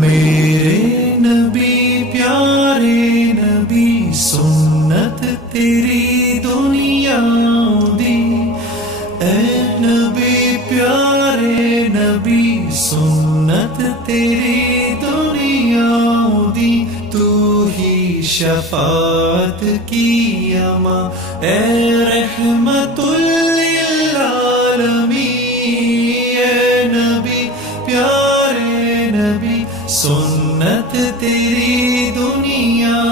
میرے نبی پیارے نبی سنت تیری دنیا دی، اے نبی پیارے نبی سنت تیری دنیا دی، تو ہی شفاعت کی اماں اے رحمت للعالمین، اے نبی پیارے نبی سنت تیری دنیا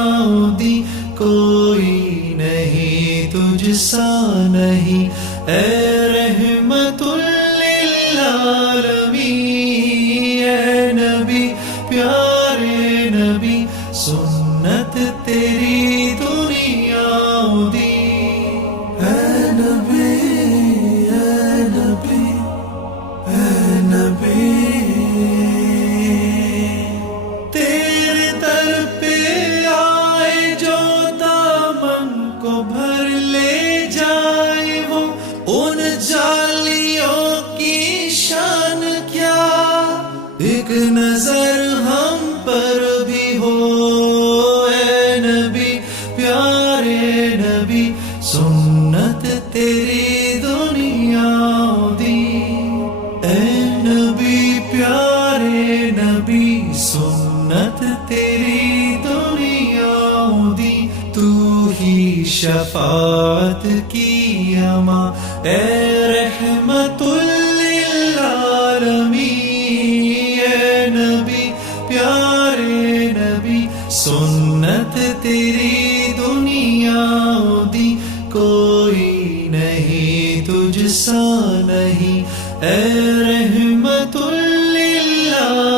دی، کوئی نہیں تجھ سا نہیں اے رحمت للعالمین، اے نبی پیارے نبی سنت تیری دنیا دی، اے نبی اے نبی اے نبی، ایک نظر ہم پر بھی ہو اے نبی پیارے نبی سنت تیری دنیا دی، اے نبی پیارے نبی سنت تیری دنیا دی، تو ہی شفاعت کی اماں اے رحمت للعالمین، پیارے نبی سنت تیری دنیا دی، کوئی نہیں تجھ سا نہیں اے رحمت للعالمین،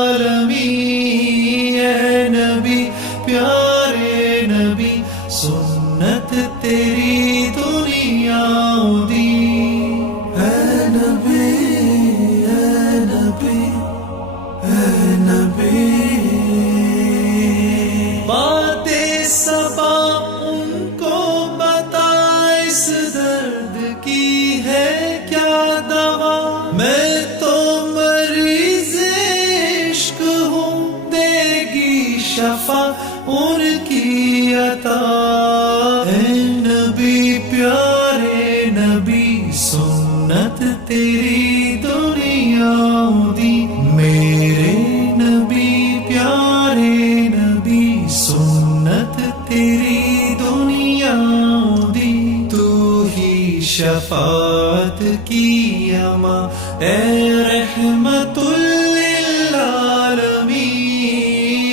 اے نبی پیارے نبی سنت تیری دنیا دی، اے نبی اے نبی اے نبی، باتیں صبا ان کو بتا اس درد کی ہے کیا دوا، میں تو مریض عشق ہوں، دے گی شفا ان کی عطا، اے نبی پیارے نبی سنت تیری دنیا دی، میرے نبی پیارے نبی سنت تیری دنیا دی، تو ہی شفاعت کی اماں اے رحمت للعالمین،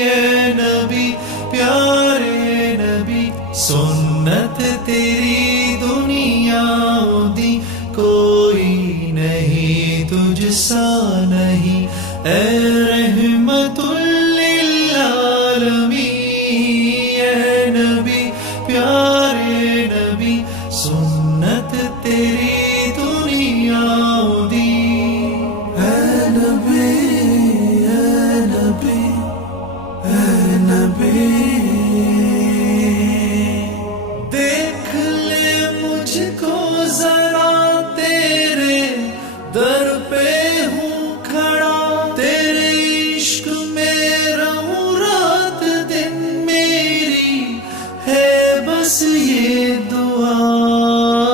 اے نبی پیارے نبی سنت تیری دنیا دی، کوئی نہیں تجھ سا نہیں اے رحمت للعالمین، اے نبی پیارے نبی سنت تیری دنیا دی، اے نبی اے نبی اے نبی، دیکھ لے مجھ کو ذرا تیرے در پہ ہوں کھڑا، تیرے عشق میں رہوں رات دن، میری ہے بس یہ دعا،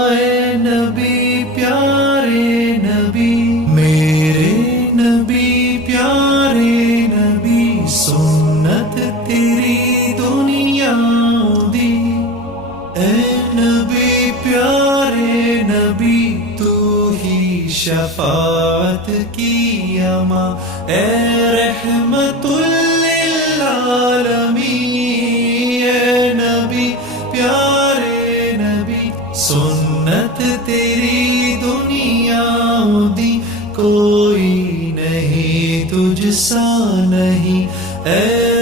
اے نبی پیارے نبی، میرے نبی پیارے نبی سنت تیری دنیا دی، اے نبی پیارے نبی تو ہی شفاعت کی اماں اے رحمت للعالمین، اے نبی پیارے نبی سنت تیری دنیا دی، کوئی نہیں تجھ سا نہیں اے